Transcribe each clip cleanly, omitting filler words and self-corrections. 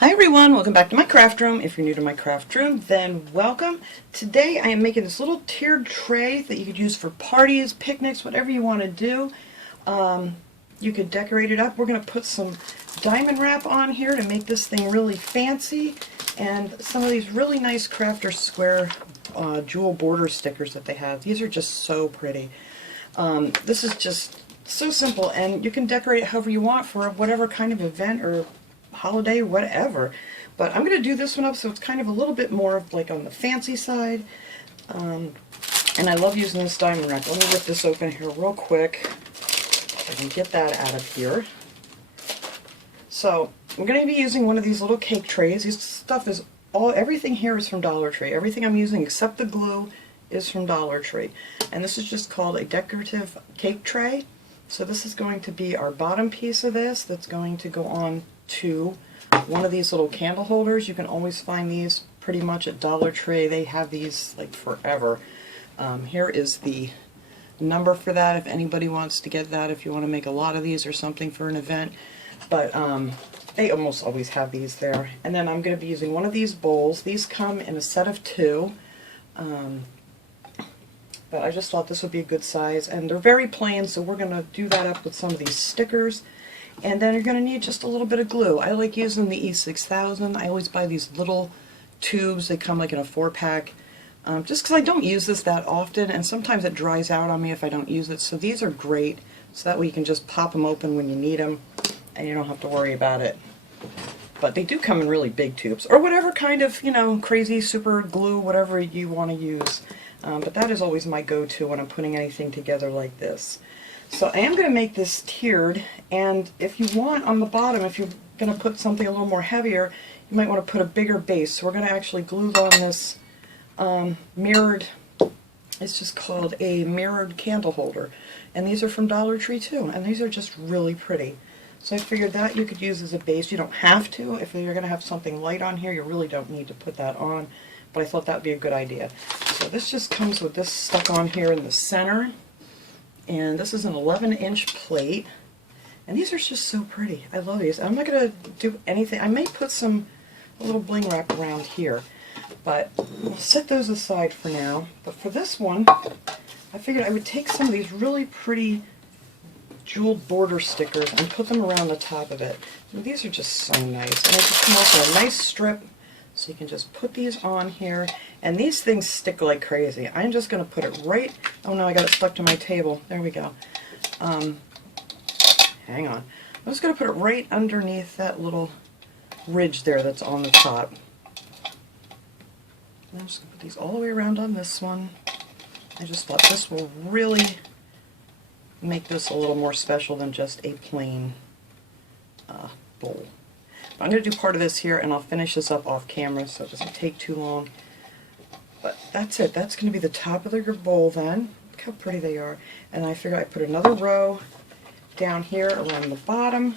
Hi everyone, welcome back to my craft room. If you're new to my craft room, then welcome. Today I am making this little tiered tray that you could use for parties, picnics, whatever you want to do. You could decorate it up. We're going to put some diamond wrap on here to make this thing really fancy, and some of these really nice Crafter Square jewel border stickers that they have. These are just so pretty. This is just so simple, and you can decorate it however you want for whatever kind of event or holiday, whatever. But I'm going to do this one up so it's kind of a little bit more like on the fancy side. And I love using this diamond wrap. Let me rip this open here real quick so I can get that out of here. So I'm going to be using one of these little cake trays. This stuff is everything here is from Dollar Tree. Everything I'm using except the glue is from Dollar Tree. And this is just called a decorative cake tray. So this is going to be our bottom piece of this that's going to go on to one of these little candle holders. You can always find these pretty much at Dollar Tree. They have these like forever. Here is the number for that if anybody wants to get that, if you want to make a lot of these or something for an event. But they almost always have these there. And then I'm going to be using one of these bowls. These come in a set of two. But I just thought this would be a good size, and they're very plain, so we're going to do that up with some of these stickers. And then you're going to need just a little bit of glue. I like using the E6000. I always buy these little tubes. They come like in a 4-pack. Just because I don't use this that often, and sometimes it dries out on me if I don't use it. So these are great, so that way you can just pop them open when you need them, and you don't have to worry about it. But they do come in really big tubes, or whatever kind of, crazy super glue, whatever you want to use. But that is always my go-to when I'm putting anything together like this. So I am going to make this tiered, and if you want on the bottom, if you're going to put something a little more heavier, you might want to put a bigger base. So we're going to actually glue on this mirrored, it's just called a mirrored candle holder. And these are from Dollar Tree too, and these are just really pretty. So I figured that you could use as a base. You don't have to. If you're going to have something light on here, you really don't need to put that on. But I thought that would be a good idea. So this just comes with this stuck on here in the center. And this is an 11-inch plate. And these are just so pretty. I love these. I'm not going to do anything. I may put a little bling wrap around here. But we'll set those aside for now. But for this one, I figured I would take some of these really pretty jeweled border stickers and put them around the top of it. And these are just so nice. And they just come off with a nice strip. So you can just put these on here, and these things stick like crazy. I'm just going to put it right, oh no, I got it stuck to my table. There we go. Hang on. I'm just going to put it right underneath that little ridge there that's on the top. And I'm just going to put these all the way around on this one. I just thought this will really make this a little more special than just a plain bowl. I'm going to do part of this here, and I'll finish this up off camera so it doesn't take too long. But that's it. That's going to be the top of your bowl then. Look how pretty they are. And I figure I put another row down here around the bottom.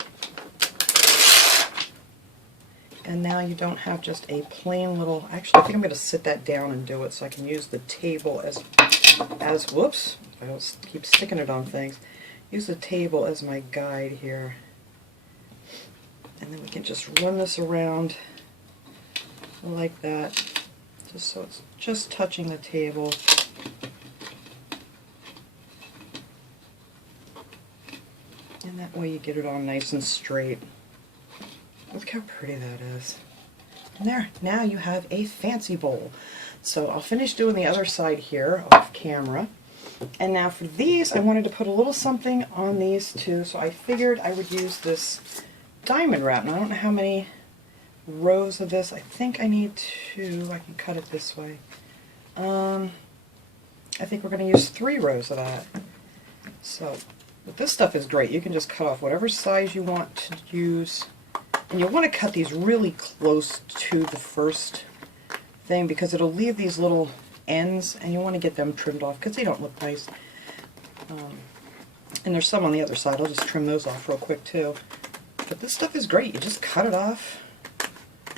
And now you don't have just a plain little... Actually, I think I'm going to sit that down and do it so I can use the table as whoops, I don't keep sticking it on things. Use the table as my guide here. And then we can just run this around like that, just so it's just touching the table. And that way you get it all nice and straight. Look how pretty that is. And there, now you have a fancy bowl. So I'll finish doing the other side here off camera. And now for these, I wanted to put a little something on these too, so I figured I would use this diamond wrap. Now I don't know how many rows of this. I think I need to, I can cut it this way. I think we're going to use 3 rows of that. So, but this stuff is great. You can just cut off whatever size you want to use. And you'll want to cut these really close to the first thing because it'll leave these little ends, and you want to get them trimmed off because they don't look nice. And there's some on the other side. I'll just trim those off real quick too. But this stuff is great. You just cut it off,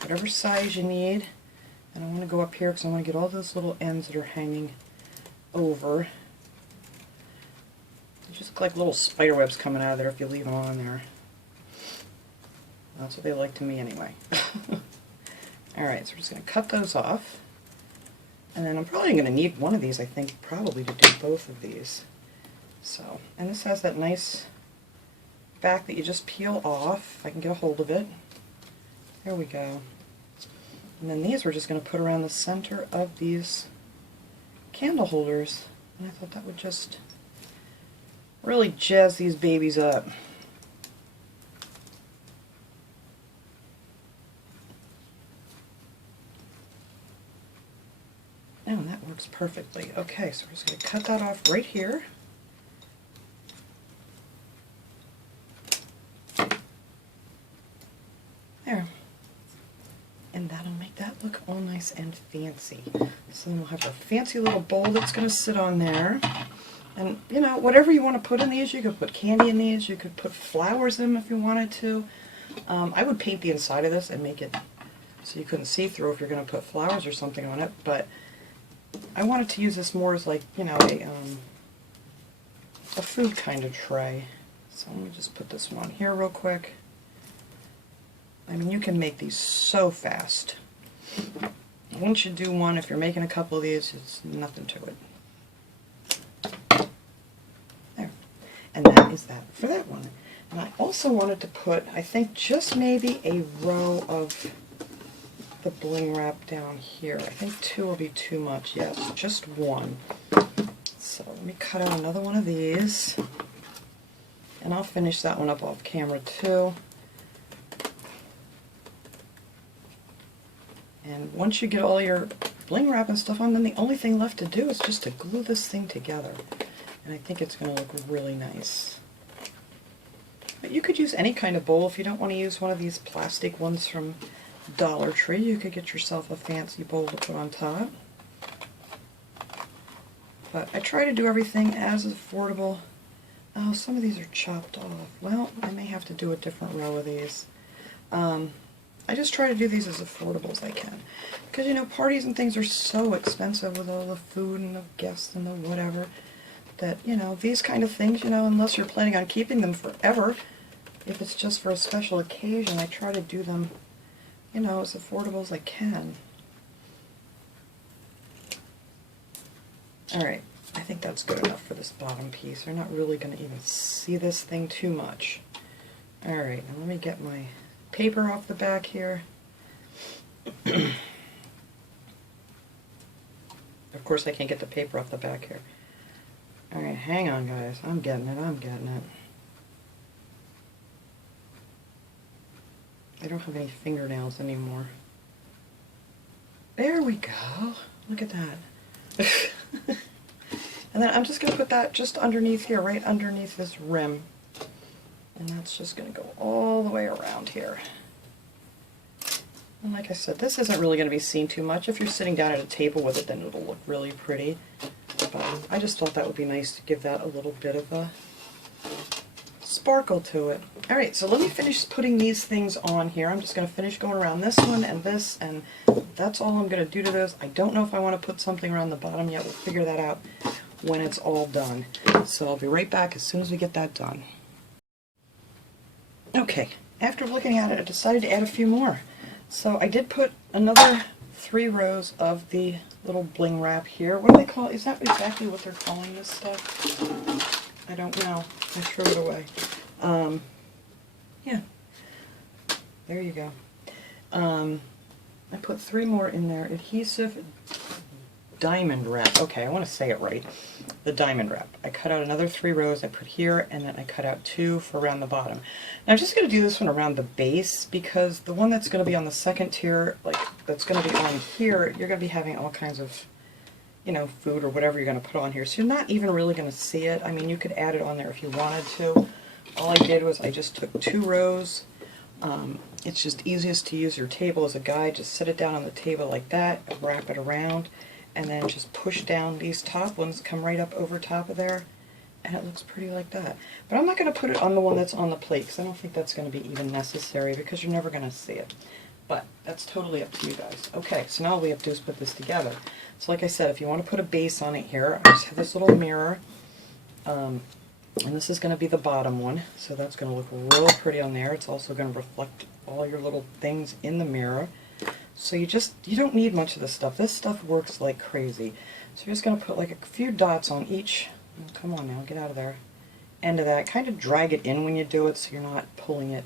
whatever size you need. And I want to go up here because I want to get all those little ends that are hanging over. They just look like little spider webs coming out of there if you leave them on there. That's what they like to me anyway. Alright, so we're just going to cut those off. And then I'm probably going to need one of these, I think, probably to do both of these. So, and this has that nice back that you just peel off, if I can get a hold of it. There we go. And then these we're just going to put around the center of these candle holders. And I thought that would just really jazz these babies up. Oh, and that works perfectly. Okay, so we're just going to cut that off right here. There. And that'll make that look all nice and fancy. So then we'll have a fancy little bowl that's going to sit on there. And, you know, whatever you want to put in these, you could put candy in these, you could put flowers in them if you wanted to. I would paint the inside of this and make it so you couldn't see through if you're going to put flowers or something on it, but I wanted to use this more as like, you know, a food kind of tray. So let me just put this one on here real quick. I mean, you can make these so fast. Once you do one, if you're making a couple of these, it's nothing to it. There. And that is that for that one. And I also wanted to put, I think, just maybe a row of the bling wrap down here. I think 2 will be too much. Yes, just 1. So let me cut out another one of these. And I'll finish that one up off camera too. And once you get all your bling wrap and stuff on, then the only thing left to do is just to glue this thing together. And I think it's going to look really nice. But you could use any kind of bowl. If you don't want to use one of these plastic ones from Dollar Tree, you could get yourself a fancy bowl to put on top. But I try to do everything as affordable. Oh, some of these are chopped off. Well, I may have to do a different row of these. I just try to do these as affordable as I can. Because, you know, parties and things are so expensive with all the food and the guests and the whatever, that, you know, these kind of things, you know, unless you're planning on keeping them forever, if it's just for a special occasion, I try to do them, you know, as affordable as I can. Alright, I think that's good enough for this bottom piece. They're not really going to even see this thing too much. Alright, now let me get my paper off the back here. Of course I can't get the paper off the back here. Alright, hang on guys. I'm getting it, I'm getting it. I don't have any fingernails anymore. There we go. Look at that. And then I'm just going to put that just underneath here, right underneath this rim. And that's just going to go all the way around here. And like I said, this isn't really going to be seen too much. If you're sitting down at a table with it, then it'll look really pretty. But I just thought that would be nice to give that a little bit of a sparkle to it. Alright, so let me finish putting these things on here. I'm just going to finish going around this one and this, and that's all I'm going to do to this. I don't know if I want to put something around the bottom yet. We'll figure that out when it's all done. So I'll be right back as soon as we get that done. Okay, after looking at it, I decided to add a few more. So I did put another 3 rows of the little bling wrap here. What do they call it? Is that exactly what they're calling this stuff? I don't know. I threw it away. Yeah. There you go. I put 3 more in there. Adhesive diamond wrap. Okay, I want to say it right. The diamond wrap. I cut out another 3 rows. I put here, and then I cut out 2 for around the bottom. Now I'm just going to do this one around the base, because the one that's going to be on the second tier, like that's going to be on here, you're going to be having all kinds of, you know, food or whatever you're going to put on here. So you're not even really going to see it. I mean, you could add it on there if you wanted to. All I did was I just took 2 rows. It's just easiest to use your table as a guide. Just set it down on the table like that, wrap it around, and then just push down. These top ones come right up over top of there, and it looks pretty like that. But I'm not going to put it on the one that's on the plate, because I don't think that's going to be even necessary, because you're never going to see it. But that's totally up to you guys. Okay, so now all we have to do is put this together. So like I said, if you want to put a base on it here, I just have this little mirror, and this is going to be the bottom one, so that's going to look real pretty on there. It's also going to reflect all your little things in the mirror. So you don't need much of this stuff. This stuff works like crazy. So you're just going to put like a few dots on each, come on now, get out of there, end of that. Kind of drag it in when you do it so you're not pulling it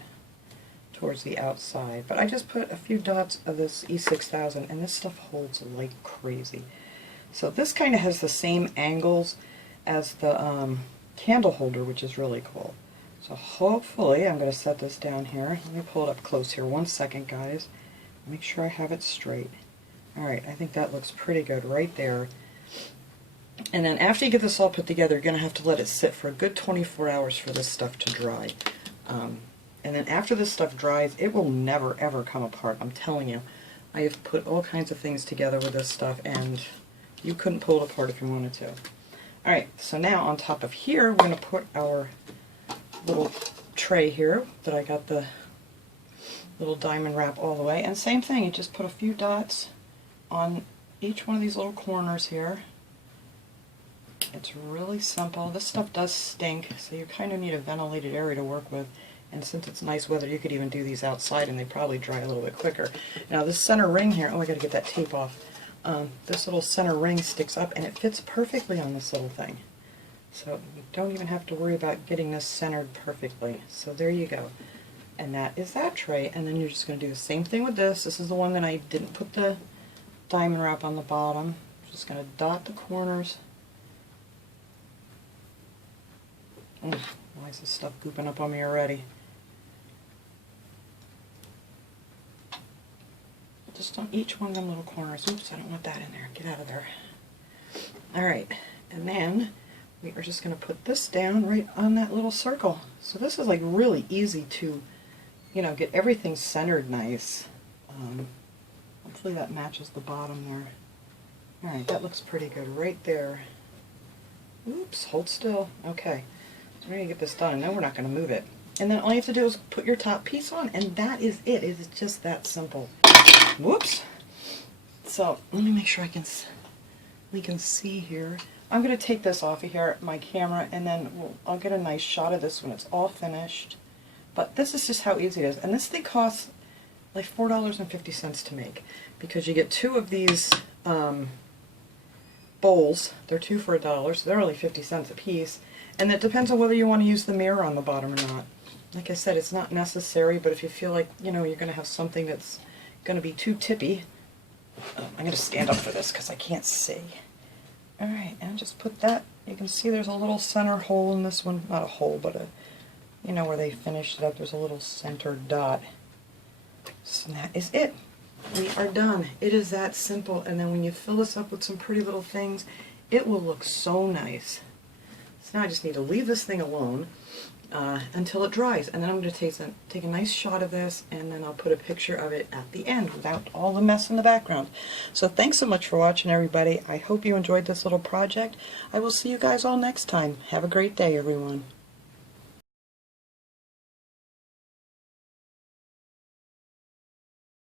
towards the outside. But I just put a few dots of this E6000 and this stuff holds like crazy. So this kind of has the same angles as the candle holder, which is really cool. So hopefully, I'm going to set this down here. Let me pull it up close here. 1 second, guys. Make sure I have it straight. Alright, I think that looks pretty good right there. And then after you get this all put together, you're going to have to let it sit for a good 24 hours for this stuff to dry. And then after this stuff dries, it will never ever come apart. I'm telling you. I have put all kinds of things together with this stuff, and you couldn't pull it apart if you wanted to. Alright, so now on top of here, we're going to put our little tray here that I got the little diamond wrap all the way. And same thing, you just put a few dots on each one of these little corners here. It's really simple. This stuff does stink, so you kind of need a ventilated area to work with. And since it's nice weather, you could even do these outside and they probably dry a little bit quicker. Now this center ring here, oh, I gotta get that tape off. This little center ring sticks up and it fits perfectly on this little thing. So you don't even have to worry about getting this centered perfectly. So there you go. And that is that tray. And then you're just going to do the same thing with this. This is the one that I didn't put the diamond wrap on the bottom. Just going to dot the corners. Why is this stuff gooping up on me already? Just on each one of them little corners. Oops, I don't want that in there. Get out of there. Alright, and then we are just going to put this down right on that little circle. So this is like really easy to, you know, get everything centered nice. Hopefully that matches the bottom there. Alright, that looks pretty good right there. Oops, hold still. Okay, so we're going to get this done, and then we're not going to move it. And then all you have to do is put your top piece on, and that is it. It is just that simple. Whoops! So, let me make sure we can see here. I'm going to take this off of here, my camera, and then I'll get a nice shot of this when it's all finished. But this is just how easy it is. And this thing costs like $4.50 to make, because you get 2 of these bowls. They're 2 for $1, so they're only 50 cents a piece. And it depends on whether you want to use the mirror on the bottom or not. Like I said, it's not necessary, but if you feel like, you know, you're going to have something that's going to be too tippy. I'm going to stand up for this because I can't see. Alright, and just put that. You can see there's a little center hole in this one. Not a hole, but a, you know, where they finished it up. There's a little center dot. So that is it. We are done. It is that simple. And then when you fill this up with some pretty little things, it will look so nice. So now I just need to leave this thing alone until it dries. And then I'm going to take a nice shot of this, and then I'll put a picture of it at the end without all the mess in the background. So thanks so much for watching, everybody. I hope you enjoyed this little project. I will see you guys all next time. Have a great day, everyone.